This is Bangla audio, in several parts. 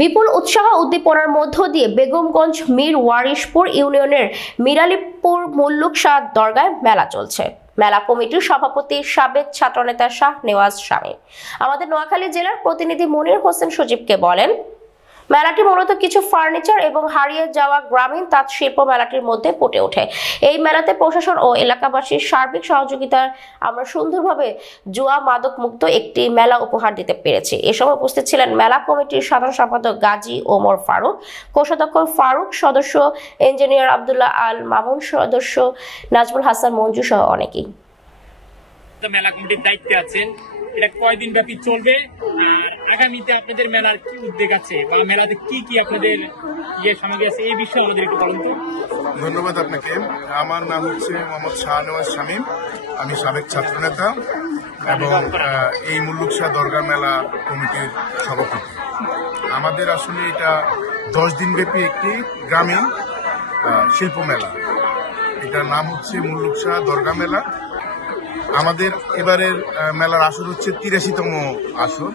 বিপুল উৎসাহ উদ্দীপনার মধ্য দিয়ে বেগমগঞ্জ মীর ওয়ারিশপুর ইউনিয়নের মিরালিপুর মুল্লুক শাহ দরগায় মেলা চলছে। মেলা কমিটির সভাপতি সাবেক ছাত্রনেতা শাহ নেওয়াজ শামীম আমাদের নোয়াখালী জেলার প্রতিনিধি মনির হোসেন সজীবকে বলেন, মেলাটি মূলত কিছু ফার্নিচার এবং হারিয়ে যাওয়া গ্রামীণ তাঁত শিল্প মেলাটির মধ্যে ফুটে ওঠে। এই মেলাতে প্রশাসন ও এলাকাবাসীর সার্বিক সহযোগিতায় আমরা সুন্দরভাবে জুয়া মাদক মুক্ত একটি মেলা উপহার দিতে পেরেছি। এ সময় উপস্থিত ছিলেন মেলা কমিটির সাধারণ সম্পাদক গাজী ওমর ফারুক, কোষাধ্যক্ষ ফারুক, সদস্য ইঞ্জিনিয়ার আব্দুল্লাহ আল মামুন, সদস্য নাজমুল হাসান মঞ্জু সহ অনেকেই। মেলা কমিটির দায়িত্বে আছেন, এটা কয়দিন ব্যাপী চলবে, আগামীতে আপনাদের মেলার কি উদ্যোগ আছে বা মেলাতে কি কি আপনাদের সামগ্রী আছে এই বিষয়ে আমাদের একটু বলুন তো। ধন্যবাদ আপনাকে। আমার নাম হচ্ছে মোহাম্মদ শাহ নেওয়াজ শামীম, আমি সাবেক ছাত্রনেতা এবং এই মুল্লুক শাহ দরগা মেলা কমিটির সভাপতি। আমাদের আসলে এটা 10 দিন ব্যাপী একটি গ্রামীণ শিল্প মেলা, এটার নাম হচ্ছে মুল্লুক শাহ দরগা মেলা। আমাদের এবারের মেলার আসর হচ্ছে 83তম আসর।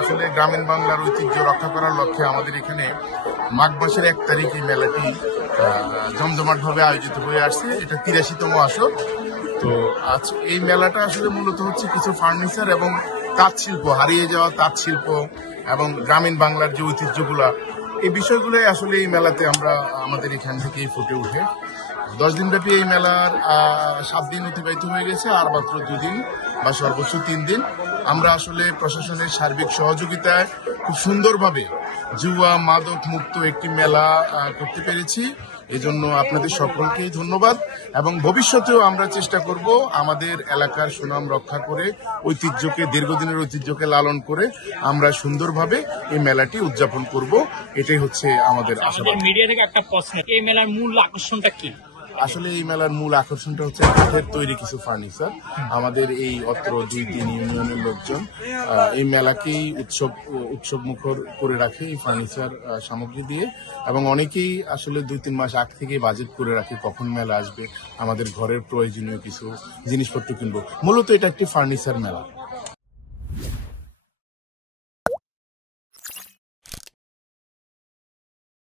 আসলে গ্রামীণ বাংলার ঐতিহ্য রক্ষা করার লক্ষ্যে আমাদের এখানে মাঘ মাসের 1 তারিখ এই মেলাটি জমজমাটভাবে আয়োজিত হয়ে আসছে। এটা 83তম আসর। তো আজ এই মেলাটা আসলে মূলত হচ্ছে কিছু ফার্নিচার এবং তাঁত শিল্প, হারিয়ে যাওয়া তাঁত শিল্প এবং গ্রামীণ বাংলার যে ঐতিহ্যগুলা, এই বিষয়গুলোই আসলে এই মেলাতে আমরা আমাদের এখান থেকেই ফুটে উঠে। 10 দিন ব্যাপী এই মেলার 7 দিন অতিবাহিত হয়ে গেছে, আর মাত্র 2 দিন বা সর্বোচ্চ 3 দিন আমরা আসলে প্রশাসনের সার্বিক সহযোগিতায় খুব সুন্দরভাবে জুয়া মাদক মুক্ত একটি মেলা করতে পেরেছি। এজন্য আপনাদের সকলকেই ধন্যবাদ এবং ভবিষ্যতেও আমরা চেষ্টা করব আমাদের এলাকার সুনাম রক্ষা করে ঐতিহ্যকে, দীর্ঘদিনের ঐতিহ্যকে লালন করে আমরা সুন্দরভাবে এই মেলাটি উদযাপন করব। এটাই হচ্ছে আমাদের আশা। মিডিয়া থেকে একটা প্রশ্ন, এই মেলার মূল আকর্ষণটা কি? আসলে এই মেলার মূল আকর্ষণটা হচ্ছে কাঠের তৈরি কিছু ফার্নিচার। আমাদের এই অত্র 2-3 ইউনিয়নের লোকজন এই মেলাকেই উৎসব মুখর করে রাখে এই ফার্নিচার সামগ্রী দিয়ে, এবং অনেকেই আসলে 2-3 মাস আগ থেকে বাজেট করে রাখে কখন মেলা আসবে, আমাদের ঘরের প্রয়োজনীয় কিছু জিনিসপত্র কিনবো। মূলত এটা একটি ফার্নিচার মেলা।